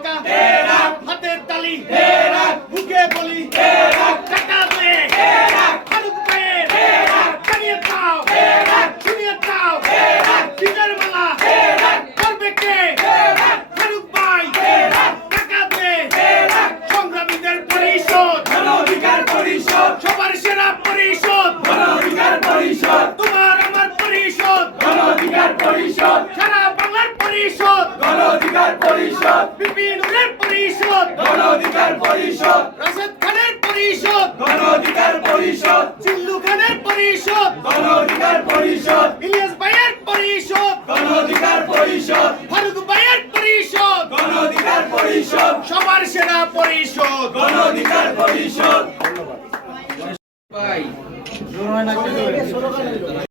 টাকা হাতের তালি বুকে বলি টাকা দে ফারুক দাও শুনিয়ে দাও দিনের করবে কে ফারুক ভাই টাকা দে সংগ্রামীদের পরিষদ অধিকার পরিষদ সবার সেরা পরিষদ অধিকার পরিষদ তোমার আমার পরিষদ অধিকার পরিষদ সারা বাংলার পরিষদ পরিষদ। বিপিনুরের পরিষদ। গণ অধিকার পরিষদ। রাশেদ খানের পরিষদ। গণ অধিকার পরিষদ। চিল্লু খানের পরিষদ। গণ অধিকার পরিষদ। ইলিয়াস ভাইয়ের পরিষদ। গণ অধিকার পরিষদ। ফারুক ভাইয়ের পরিষদ। গণ অধিকার পরিষদ। সবার সেরা পরিষদ। গণ অধিকার পরিষদ